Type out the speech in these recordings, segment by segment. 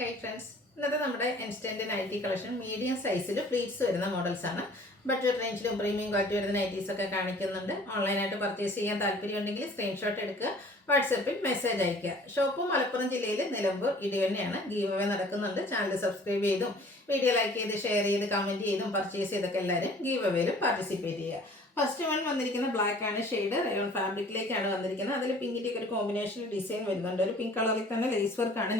Hi friends, ഇന്നത്തെ നമ്മുടെ instant nightie collection medium സൈസിൽ പ്ലീറ്റ്സ് വരുന്ന മോഡൽസ് ആണ്. ബഡ്ജറ്റ് റേഞ്ചിലും പ്രീമിയം ക്വാളിറ്റി വരുന്ന നൈറ്റീസ് ഒക്കെ കാണിക്കുന്നുണ്ട്. ഓൺലൈനായിട്ട് പർച്ചേസ് ചെയ്യാൻ താല്പര്യമുണ്ടെങ്കിൽ സ്ക്രീൻഷോട്ട് എടുക്കുക, വാട്സപ്പിൽ മെസ്സേജ് അയക്കുക. ഷോപ്പ് മലപ്പുറം ജില്ലയിൽ നിലമ്പൂർ ഇടിവന്നെയാണ്. ഗീവ് അവേ നടക്കുന്നുണ്ട്. ചാനൽ സബ്സ്ക്രൈബ് ചെയ്തും വീഡിയോ ലൈക്ക് ചെയ്ത് ഷെയർ ചെയ്ത് കമൻറ്റ് ചെയ്തും പർച്ചേസ് ചെയ്തൊക്കെ എല്ലാവരും ഗീവ് അവേയിൽ പാർട്ടിസിപ്പേറ്റ് ചെയ്യുക. ഫസ്റ്റ് വൺ വന്നിരിക്കുന്ന ബ്ലാക്ക് ആണ് ഷെയ്ഡ്. റയോൺ ഫാബ്രിക്കിലേക്കാണ് വന്നിരിക്കുന്നത്. അതിൽ പിങ്കിൻ്റെ ഒക്കെ ഒരു കോമ്പിനേഷൻ ഡിസൈൻ വരുന്നുണ്ട്. ഒരു പിങ്ക് കളറിൽ തന്നെ ലേസ് വർക്കാണ്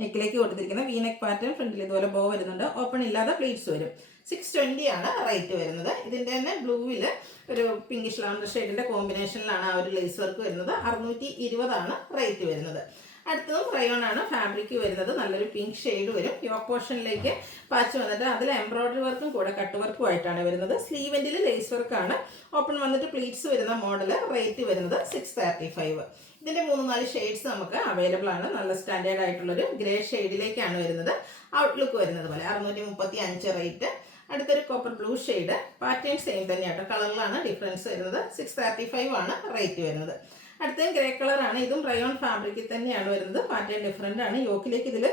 നെക്കിലേക്ക് കൊടുത്തിരിക്കുന്നത്. വീനെക്ക് പാറ്റേൺ ഫ്രണ്ടിൽ ഇതുപോലെ ബോ വരുന്നുണ്ട്. ഓപ്പൺ ഇല്ലാതെ പ്ലീറ്റ്സ് വരും. 620 ആണ് റേറ്റ് വരുന്നത്. ഇതിൻ്റെ തന്നെ ബ്ലൂവിൽ ഒരു പിങ്കിഷ് ലാവൻഡർ ഷെയ്ഡിൻ്റെ കോമ്പിനേഷനിലാണ് ആ ഒരു ലേസ് വർക്ക് വരുന്നത്. 620 ആണ് റേറ്റ് വരുന്നത്. അടുത്തതും റയോൺ ആണ് ഫാബ്രിക് വരുന്നത്. നല്ലൊരു പിങ്ക് ഷെയ്ഡ് വരും. യോക്ക് പോർഷനിലേക്ക് പാച്ച് വന്നിട്ട് അതിൽ എംബ്രോയിഡറി വർക്കും കൂടെ കട്ട് വർക്കും ആയിട്ടാണ് വരുന്നത്. സ്ലീവെൻറ്റിൽ ലേസ് വർക്കാണ്. ഓപ്പൺ വന്നിട്ട് പ്ലീറ്റ്സ് വരുന്ന മോഡൽ. റേറ്റ് വരുന്നത് 635. ഇതിൻ്റെ 3-4 ഷെയ്ഡ്സ് നമുക്ക് അവൈലബിൾ ആണ്. നല്ല സ്റ്റാൻഡേർഡ് ആയിട്ടുള്ളൊരു ഗ്രേ ഷെയ്ഡിലേക്കാണ് വരുന്നത്. ഔട്ട്ലുക്ക് വരുന്നത് പോലെ 635 റേറ്റ്. അടുത്തൊരു copper blue shade. Pattern same തന്നെയാട്ടോ, കളറിലാണ് ഡിഫറൻസ് വരുന്നത്. 635 ആണ് റേറ്റ് വരുന്നത്. അടുത്തത് ഗ്രേ കളറാണ്. ഇതും റയോൺ ഫാബ്രിക്കിൽ തന്നെയാണ് വരുന്നത്. പാറ്റേൺ ഡിഫറെൻ്റ് ആണ്. യോക്കിലേക്ക് ഇതിൽ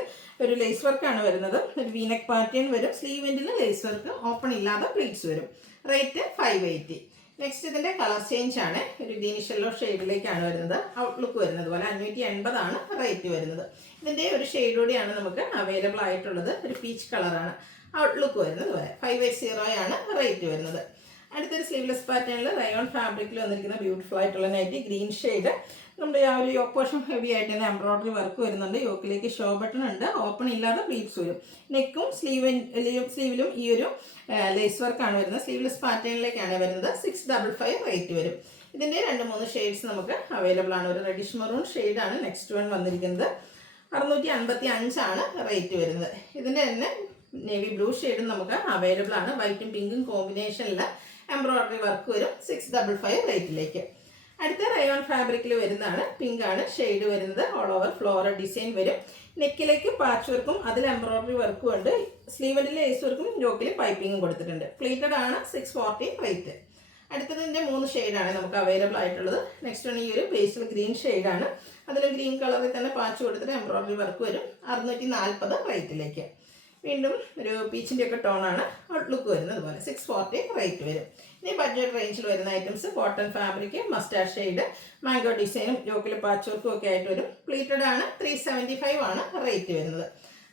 ഒരു ലേസ് വർക്കാണ് വരുന്നത്. ഒരു വീനെക്ക് പാറ്റേൺ വരും. സ്ലീവെൻറ്റിൽ ലേസ് വർക്ക്. ഓപ്പൺ ഇല്ലാതെ പ്ലീറ്റ്സ് വരും. റേറ്റ് 580. നെക്സ്റ്റ് ഇതിൻ്റെ കളർ ചേഞ്ച് ആണ്. ഒരു ഗ്രീനിഷ് യെല്ലോ ഷെയ്ഡിലേക്കാണ് വരുന്നത്. ഔട്ട്ലുക്ക് വരുന്നത് പോലെ 580 ആണ് റേറ്റ് വരുന്നത്. ഇതിൻ്റെ ഒരു ഷെയ്ഡ് കൂടിയാണ് നമുക്ക് അവൈലബിൾ ആയിട്ടുള്ളത്. ഒരു പീച്ച് കളറാണ്. ഔട്ട്ലുക്ക് വരുന്നത് പോലെ 580 ആണ് റേറ്റ് വരുന്നത്. അടുത്തൊരു സ്ലീവ്ലെസ് പാറ്റേണിൽ റയോൺ ഫാബ്രിക്കിൽ വന്നിരിക്കുന്ന ബ്യൂട്ടിഫുൾ ആയിട്ടുള്ള നൈറ്റി. Green shade. നമ്മുടെ ആ ഒരു യോക്ക് പോർഷൻ ഹെവി ആയിട്ട് തന്നെ എംബ്രോയിഡറി വർക്ക് വരുന്നുണ്ട്. യോക്കിലേക്ക് ഷോ ബട്ടൺ ഉണ്ട്. ഓപ്പൺ ഇല്ലാതെ പ്ലീറ്റ്സ് വരും. നെക്കും സ്ലീവിലും ഈ ഒരു ലേസ് വർക്കാണ് വരുന്നത്. സ്ലീവ്ലെസ് പാറ്റേണിലേക്കാണ് വരുന്നത്. 655 റേറ്റ് വരും. ഇതിൻ്റെ 2-3 ഷെയ്ഡ്സ് നമുക്ക് അവൈലബിൾ ആണ്. ഒരു റെഡിഷ് മെറൂൺ ഷെയ്ഡാണ് നെക്സ്റ്റ് വൺ വന്നിരിക്കുന്നത്. 655 ആണ് റേറ്റ് വരുന്നത്. ഇതിൻ്റെ തന്നെ നേവി ബ്ലൂ ഷെയ്ഡും നമുക്ക് അവൈലബിൾ ആണ്. വൈറ്റും പിങ്കും കോമ്പിനേഷനിൽ എംബ്രോയിഡറി വർക്ക് വരും. 655 റേറ്റിലേക്ക്. അടുത്ത റയോൺ ഫാബ്രിക്കിൽ വരുന്നതാണ്. പിങ്ക് ആണ് ഷെയ്ഡ് വരുന്നത്. ഓൾ ഓവർ ഫ്ലോറൽ ഡിസൈൻ വരും. നെക്കിലേക്ക് പാച്ച് വർക്കും അതിൽ എംബ്രോയിഡറി വർക്കും ഉണ്ട്. സ്ലീവെൻറ്റിൽ ലേസ് വർക്കും യോക്കിൽ പൈപ്പിങ്ങും കൊടുത്തിട്ടുണ്ട്. പ്ലീറ്റഡ് ആണ്. 640 റേറ്റ്. അടുത്തതിൻ്റെ 3 ഷെയ്ഡാണ് നമുക്ക് അവൈലബിൾ ആയിട്ടുള്ളത്. നെക്സ്റ്റ് വൺ ഈ ഒരു പേസ്റ്റൽ ഗ്രീൻ ഷെയ്ഡാണ്. അതിൽ ഗ്രീൻ കളറിൽ തന്നെ പാച്ച് കൊടുത്തിട്ട് എംബ്രോയിഡറി വർക്ക് വരും. 640 റേറ്റിലേക്ക്. വീണ്ടും ഒരു പീച്ചിൻ്റെ ഒക്കെ ടോണാണ്. ഔട്ട്ലുക്ക് വരുന്നത് അതുപോലെ 640 റേറ്റ് വരും. ഇനി ബഡ്ജറ്റ് റേഞ്ചിൽ വരുന്ന items cotton fabric, mustard shade, mango ഡിസൈനും യോക്കിൽ പാച്ച് വർക്കും ഒക്കെ ആയിട്ട് വരും. പ്ലീറ്റഡ് ആണ്. 375 ആണ് റേറ്റ് വരുന്നത്.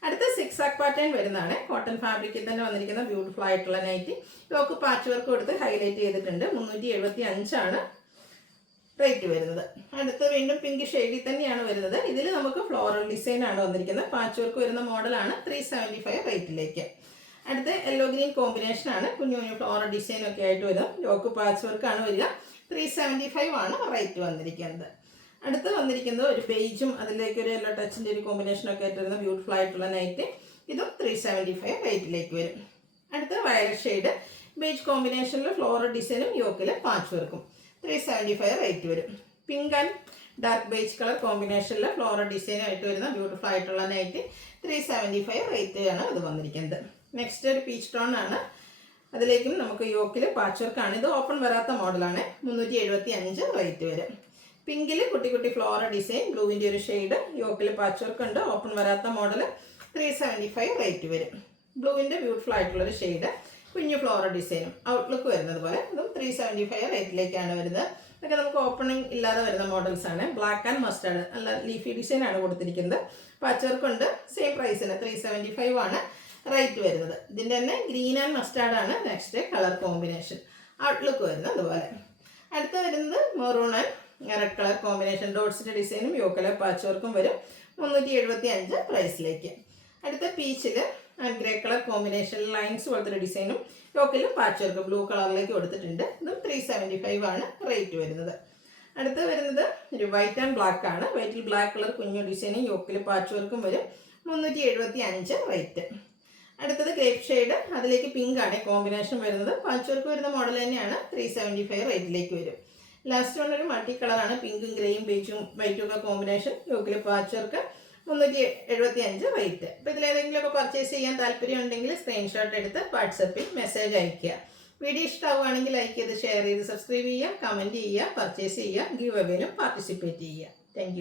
അടുത്ത സിക്സാക് പാറ്റേൺ വരുന്നതാണ്. കോട്ടൺ ഫാബ്രിക്കിൽ തന്നെ വന്നിരിക്കുന്ന ബ്യൂട്ടിഫുൾ ആയിട്ടുള്ള നൈറ്റി. യോക്ക് പാച്ച് വർക്ക് കൊടുത്ത് ഹൈലൈറ്റ് ചെയ്തിട്ടുണ്ട്. 375 ആണ് റേറ്റ് വരുന്നത്. അടുത്ത് വീണ്ടും പിങ്ക് ഷെയ്ഡിൽ തന്നെയാണ് വരുന്നത്. ഇതിൽ നമുക്ക് ഫ്ലോറൽ ഡിസൈൻ ആണ് വന്നിരിക്കുന്നത്. പാച്ച് വർക്ക് വരുന്ന മോഡലാണ്. 375 റേറ്റിലേക്ക്. അടുത്ത് യെല്ലോ ഗ്രീൻ കോമ്പിനേഷൻ ആണ്. കുഞ്ഞു കുഞ്ഞു ഫ്ലോറൽ ഡിസൈൻ ഒക്കെ ആയിട്ട് വരും. യോക്ക് പാച്ച് വർക്കാണ് വരിക. 375 ആണ് റേറ്റ് വന്നിരിക്കുന്നത്. അടുത്ത് വന്നിരിക്കുന്നത് ഒരു ബേജും അതിലേക്ക് ഒരു യെല്ലോ ടച്ചിൻ്റെ ഒരു കോമ്പിനേഷൻ ഒക്കെ ആയിട്ട് വരുന്ന ബ്യൂട്ടിഫുൾ ആയിട്ടുള്ള നൈറ്റ്. ഇതും 375 റേറ്റിലേക്ക് വരും. അടുത്ത വയലറ്റ് ഷെയ്ഡ്. ബേജ് കോമ്പിനേഷനിൽ ഫ്ലോറൽ ഡിസൈനും യോക്കിൽ പാച്ച് വർക്കും. 375 റേറ്റ് വരും. Pink and dark beige colour കോമ്പിനേഷനിൽ ഫ്ലോറൽ ഡിസൈൻ ആയിട്ട് വരുന്ന ബ്യൂട്ടിഫുൾ ആയിട്ടുള്ള നൈറ്റ്. 375 റേറ്റ് ആണ് ഇത് വന്നിരിക്കുന്നത്. നെക്സ്റ്റ് ഒരു പീച്ച് ടോൺ ആണ്. അതിലേക്കും നമുക്ക് യോക്കിൽ പാച്ച് വർക്കാണ്. ഇത് ഓപ്പൺ വരാത്ത മോഡലാണ്. 375 റേറ്റ് വരും. പിങ്കിൽ കുട്ടി കുട്ടി ഫ്ലോറൽ ഡിസൈൻ, ബ്ലൂവിൻ്റെ ഒരു ഷെയ്ഡ്, യോക്കിൽ പാച്ച് വർക്ക് ഉണ്ട്. ഓപ്പൺ വരാത്ത മോഡൽ. 375 റേറ്റ് വരും. ബ്ലൂവിൻ്റെ ബ്യൂട്ടിഫുൾ ആയിട്ടുള്ളൊരു ഷെയ്ഡ്, കുഞ്ഞു ഫ്ലോറൽ ഡിസൈനും ഔട്ട്ലുക്ക് വരുന്നത് പോലെ. ഇതും 375 റേറ്റിലേക്കാണ് വരുന്നത്. ഇതൊക്കെ നമുക്ക് ഓപ്പണിംഗ് ഇല്ലാതെ വരുന്ന മോഡൽസ് ആണ്. ബ്ലാക്ക് ആൻഡ് മസ്റ്റാർഡ് നല്ല ലീഫി ഡിസൈൻ ആണ് കൊടുത്തിരിക്കുന്നത്. പാച്ച് വർക്ക് ഉണ്ട്. സെയിം പ്രൈസിന് 375 ആണ് റേറ്റ് വരുന്നത്. ഇതിൻ്റെ തന്നെ ഗ്രീൻ ആൻഡ് മസ്റ്റാർഡ് ആണ് നെക്സ്റ്റ് കളർ കോമ്പിനേഷൻ. ഔട്ട്ലുക്ക് വരുന്നത് അതുപോലെ. അടുത്ത് വരുന്നത് maroon and red colour combination. ഡോട്ട്സിൻ്റെ ഡിസൈനും യോക്കല പാച്ച് വർക്കും വരും. 375 പ്രൈസിലേക്ക്. അടുത്ത പീച്ചിൽ and grey colour combination lines പോലത്തെ ഡിസൈനും യോക്കിലും പാച്ച് വർക്ക് ബ്ലൂ കളറിലേക്ക് കൊടുത്തിട്ടുണ്ട്. ഇതും 375 ആണ് റേറ്റ് വരുന്നത്. അടുത്ത് വരുന്നത് ഒരു വൈറ്റ് ആൻഡ് ബ്ലാക്ക് ആണ്. വൈറ്റിൽ ബ്ലാക്ക് കളർ കുഞ്ഞു ഡിസൈനും യോക്കിൽ പാച്ച് വർക്കും വരും. 375 റേറ്റ്. അടുത്തത് ഗ്രേപ്പ് ഷെയ്ഡ്. അതിലേക്ക് പിങ്ക് ആണ് കോമ്പിനേഷൻ വരുന്നത്. പാച്ച് വർക്ക് വരുന്ന മോഡൽ തന്നെയാണ്. 375 റേറ്റിലേക്ക് വരും. ലാസ്റ്റ് വൺ ഒരു മൾട്ടി കളറാണ്. പിങ്കും ഗ്രേയും ബേജും വൈറ്റും ഒക്കെ കോമ്പിനേഷൻ. യോക്കിൽ പാച്ച് വർക്ക്. 375 റേറ്റ്. അപ്പോൾ ഇതിലേതെങ്കിലുമൊക്കെ പർച്ചേസ് ചെയ്യാൻ താല്പര്യം ഉണ്ടെങ്കിൽ സ്ക്രീൻഷോട്ട് എടുത്ത് വാട്സപ്പിൽ മെസ്സേജ് അയയ്ക്കുക. വീഡിയോ ഇഷ്ടമാവുകയാണെങ്കിൽ ലൈക്ക് ചെയ്ത് ഷെയർ ചെയ്ത് സബ്സ്ക്രൈബ് ചെയ്യുക, കമൻറ്റ് ചെയ്യുക, പർച്ചേസ് ചെയ്യുക, ഗീവ് അവേയിലും പാർട്ടിസിപ്പേറ്റ് ചെയ്യുക. താങ്ക്